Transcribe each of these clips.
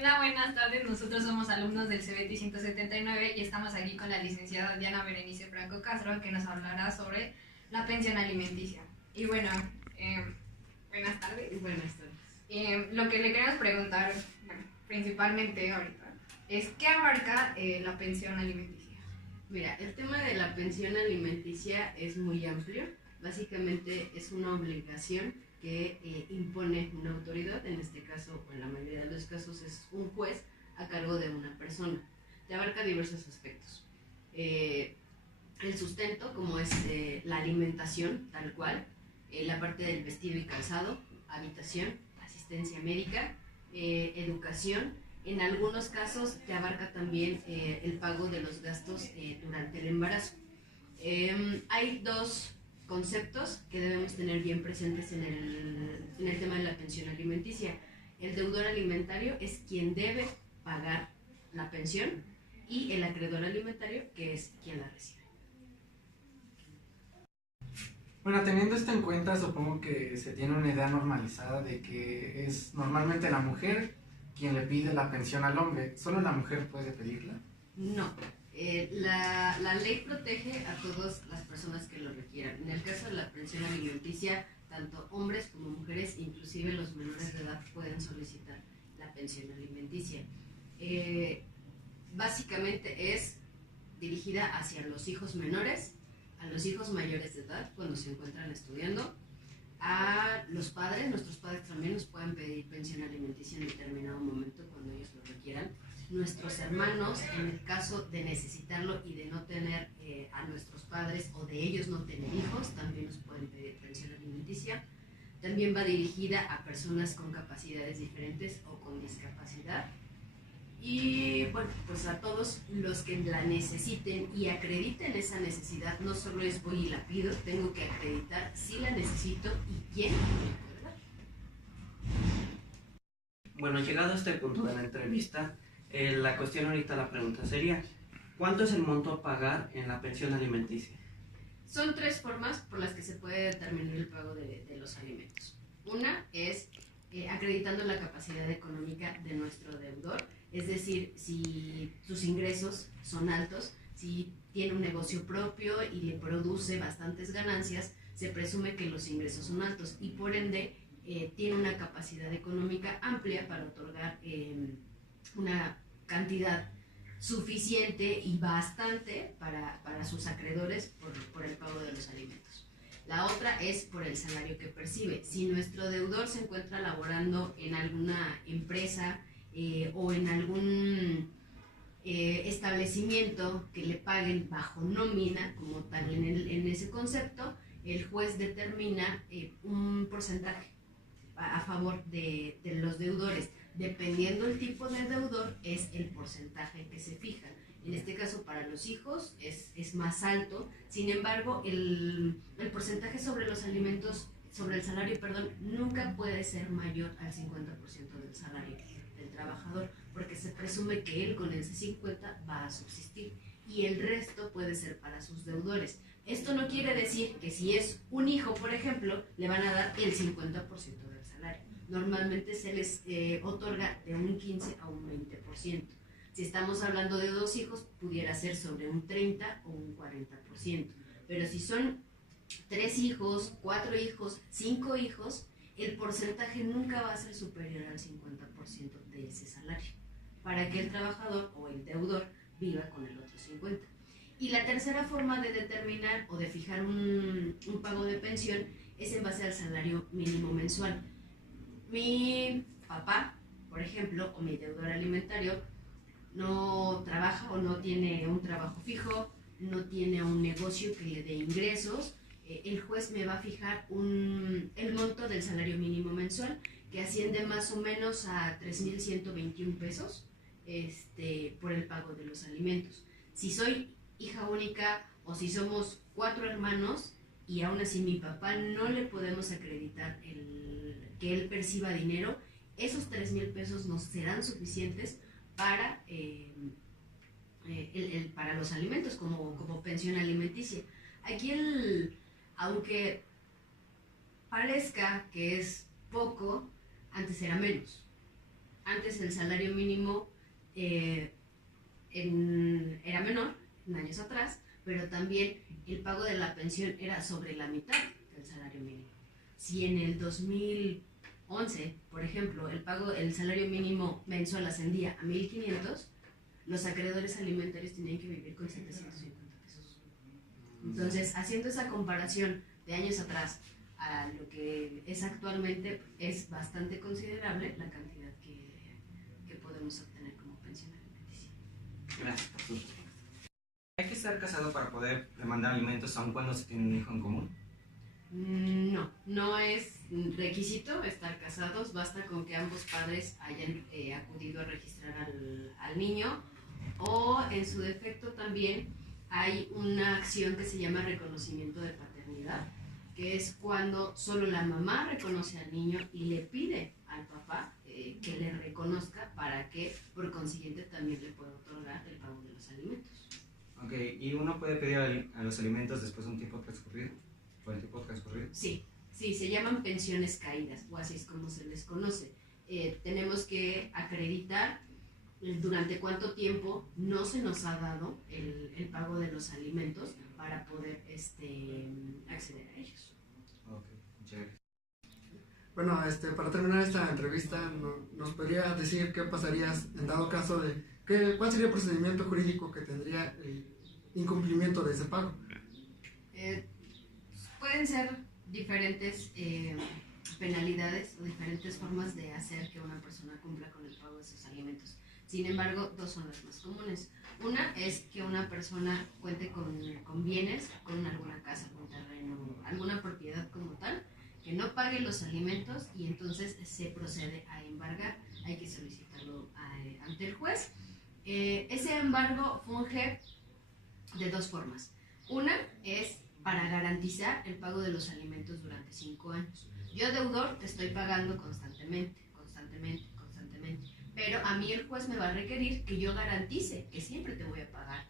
Hola, buenas tardes. Nosotros somos alumnos del CBT 179 y estamos aquí con la licenciada Diana Berenice Franco Castro, que nos hablará sobre la pensión alimenticia. Y bueno, eh, buenas tardes. Buenas tardes. Lo que le queremos preguntar, bueno, principalmente ahorita, es ¿qué abarca la pensión alimenticia? Mira, el tema de la pensión alimenticia es muy amplio. Básicamente es una obligación que impone una autoridad, en este caso, o en la mayoría de los casos, es un juez a cargo de una persona. Te abarca diversos aspectos. El sustento, como es la alimentación, tal cual, la parte del vestido y calzado, habitación, asistencia médica, educación. En algunos casos te abarca también el pago de los gastos durante el embarazo. Hay dos conceptos que debemos tener bien presentes en el tema de la pensión alimenticia. El deudor alimentario es quien debe pagar la pensión y el acreedor alimentario, que es quien la recibe. Bueno, teniendo esto en cuenta, supongo que se tiene una idea normalizada de que es normalmente la mujer quien le pide la pensión al hombre. ¿Solo la mujer puede pedirla? No. La ley protege a todas las personas que lo requieran. En el caso de la pensión alimenticia, tanto hombres como mujeres, inclusive los menores de edad, pueden solicitar la pensión alimenticia. Básicamente es dirigida hacia los hijos menores, a los hijos mayores de edad cuando se encuentran estudiando, a los padres. Nuestros padres también nos pueden pedir pensión alimenticia en determinado momento cuando ellos lo requieran. Nuestros hermanos, en el caso de necesitarlo y de no tener a nuestros padres o de ellos no tener hijos, también nos pueden pedir pensión alimenticia. También va dirigida a personas con capacidades diferentes o con discapacidad. Y bueno, pues a todos los que la necesiten y acrediten esa necesidad, no solo es voy y la pido, tengo que acreditar si la necesito y quién me puede dar. Bueno, llegado a este punto de la entrevista, la cuestión ahorita, la pregunta sería, ¿cuánto es el monto a pagar en la pensión alimenticia? Son tres formas por las que se puede determinar el pago de los alimentos. Una es acreditando la capacidad económica de nuestro deudor, es decir, si sus ingresos son altos, si tiene un negocio propio y le produce bastantes ganancias, se presume que los ingresos son altos y por ende tiene una capacidad económica amplia para otorgar una cantidad suficiente y bastante para sus acreedores por el pago de los alimentos. La otra es por el salario que percibe. Si nuestro deudor se encuentra laborando en alguna empresa o en algún establecimiento que le paguen bajo nómina, como tal en ese concepto, el juez determina un porcentaje a favor de los deudores. Dependiendo el tipo de deudor, es el porcentaje que se fija. En este caso, para los hijos es más alto. Sin embargo, el porcentaje sobre los alimentos, sobre el salario, nunca puede ser mayor al 50% del salario del trabajador, porque se presume que él con ese 50 va a subsistir y el resto puede ser para sus deudores. Esto no quiere decir que si es un hijo, por ejemplo, le van a dar el 50% del salario. Normalmente se les otorga de un 15 a un 20%. Si estamos hablando de dos hijos, pudiera ser sobre un 30 o un 40%. Pero si son 3 hijos, 4 hijos, 5 hijos, el porcentaje nunca va a ser superior al 50% de ese salario, para que el trabajador o el deudor viva con el otro 50%. Y la tercera forma de determinar o de fijar un pago de pensión es en base al salario mínimo mensual. Mi papá, por ejemplo, o mi deudor alimentario, no trabaja o no tiene un trabajo fijo, no tiene un negocio que le dé ingresos. El juez me va a fijar el monto del salario mínimo mensual, que asciende más o menos a 3,121 pesos por el pago de los alimentos. Si soy hija única o si somos 4 hermanos y aún así mi papá no le podemos acreditar que él perciba dinero, esos 3,000 pesos nos serán suficientes para para los alimentos como pensión alimenticia. Aquí aunque parezca que es poco, antes era menos. Antes el salario mínimo era menor, en años atrás, pero también el pago de la pensión era sobre la mitad del salario mínimo. Si en el 2011, por ejemplo, el salario mínimo mensual ascendía a 1.500, los acreedores alimentarios tenían que vivir con 750 pesos. Entonces, haciendo esa comparación de años atrás a lo que es actualmente, es bastante considerable la cantidad que podemos obtener como pensión alimenticia. Gracias por tu respuesta. ¿Hay que estar casado para poder demandar alimentos aun cuando se tiene un hijo en común? No es requisito estar casados, basta con que ambos padres hayan acudido a registrar al niño, o en su defecto también hay una acción que se llama reconocimiento de paternidad, que es cuando solo la mamá reconoce al niño y le pide al papá que le reconozca para que por consiguiente también le pueda otorgar el pago de los alimentos. Ok, ¿y uno puede pedir a los alimentos después de un tiempo transcurrido? ¿Por el tiempo transcurrido? Sí, se llaman pensiones caídas, o así es como se les conoce. Tenemos que acreditar durante cuánto tiempo no se nos ha dado el pago de los alimentos para poder acceder a ellos. Ok, muchas gracias. Bueno, para terminar esta entrevista, ¿nos podría decir qué pasarías en dado caso de cuál sería el procedimiento jurídico que tendría el incumplimiento de ese pago? Pueden ser diferentes penalidades o diferentes formas de hacer que una persona cumpla con el pago de sus alimentos. Sin embargo, dos son las más comunes. Una es que una persona cuente con bienes, con alguna casa, algún terreno, alguna propiedad como tal, que no pague los alimentos y entonces se procede a embargar. Hay que solicitarlo ante el juez. Ese embargo funge de dos formas. Una es para garantizar el pago de los alimentos durante 5 años. Yo, deudor, te estoy pagando constantemente, pero a mí el juez me va a requerir que yo garantice que siempre te voy a pagar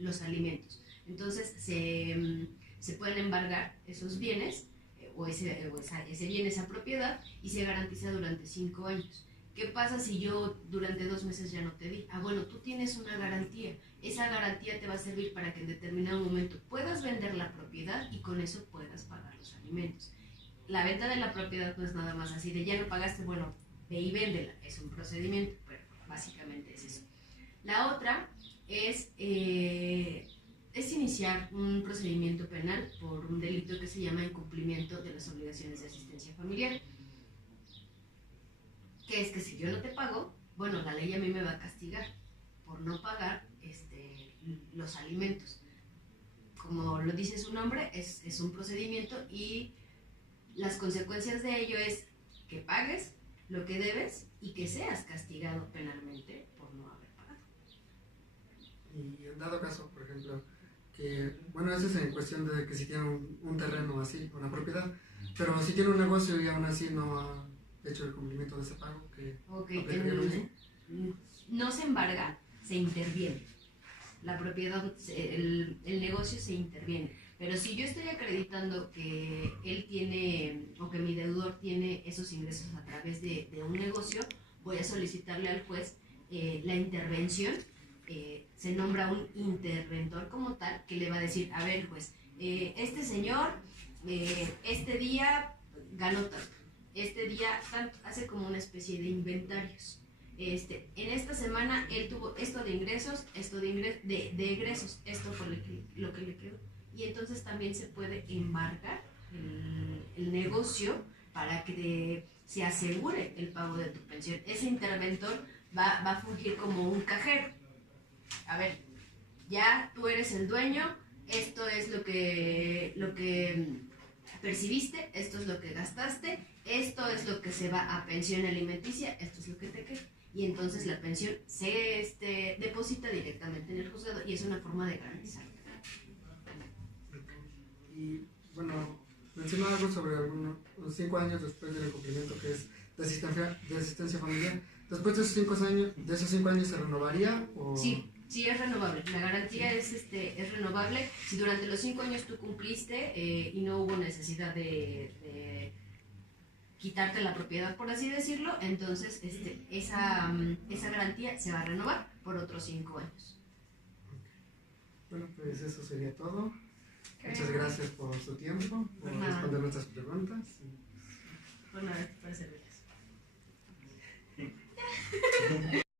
los alimentos. Entonces se pueden embargar esos bienes ese bien, esa propiedad, y se garantiza durante 5 años. ¿Qué pasa si yo durante 2 meses ya no te di? Bueno, tú tienes una garantía. Esa garantía te va a servir para que en determinado momento puedas vender la propiedad y con eso puedas pagar los alimentos. La venta de la propiedad no es nada más así de ya no pagaste, bueno, ve y véndela. Es un procedimiento, pero básicamente es eso. La otra es iniciar un procedimiento penal por un delito que se llama incumplimiento de las obligaciones de asistencia familiar. Que es que si yo no te pago, bueno, la ley a mí me va a castigar por no pagar los alimentos. Como lo dice su nombre, es un procedimiento y las consecuencias de ello es que pagues lo que debes y que seas castigado penalmente por no haber pagado. Y en dado caso, por ejemplo, eso es en cuestión de que si tiene un terreno así, una propiedad, pero si tiene un negocio y aún así no ha hecho el cumplimiento de ese pago, no se embarga, se interviene. La propiedad, el negocio se interviene. Pero si yo estoy acreditando que él tiene, o que mi deudor tiene esos ingresos a través de un negocio, voy a solicitarle al juez la intervención. Se nombra un interventor como tal, que le va a decir, a ver, juez, este señor, este día ganó tanto, este día tanto, hace como una especie de inventarios. En esta semana él tuvo esto de ingresos, esto de egresos, esto fue lo que le quedó. Y entonces también se puede embargar el negocio para que se asegure el pago de tu pensión. Ese interventor va a fungir como un cajero. A ver, ya tú eres el dueño, esto es lo que percibiste, esto es lo que gastaste, esto es lo que se va a pensión alimenticia, esto es lo que te queda. Y entonces la pensión se deposita directamente en el juzgado y es una forma de garantizar. Y bueno, mencionó algo sobre unos 5 años después del incumplimiento que es de asistencia familiar. Después de esos 5 años ¿se renovaría? ¿O? Sí, es renovable. La garantía es renovable. Si durante los 5 años tú cumpliste y no hubo necesidad de quitarte la propiedad, por así decirlo, entonces esa garantía se va a renovar por otros 5 años. Bueno, pues eso sería todo. Ok. Muchas gracias por su tiempo, por Por nada. responder nuestras preguntas. Por nada, para servir.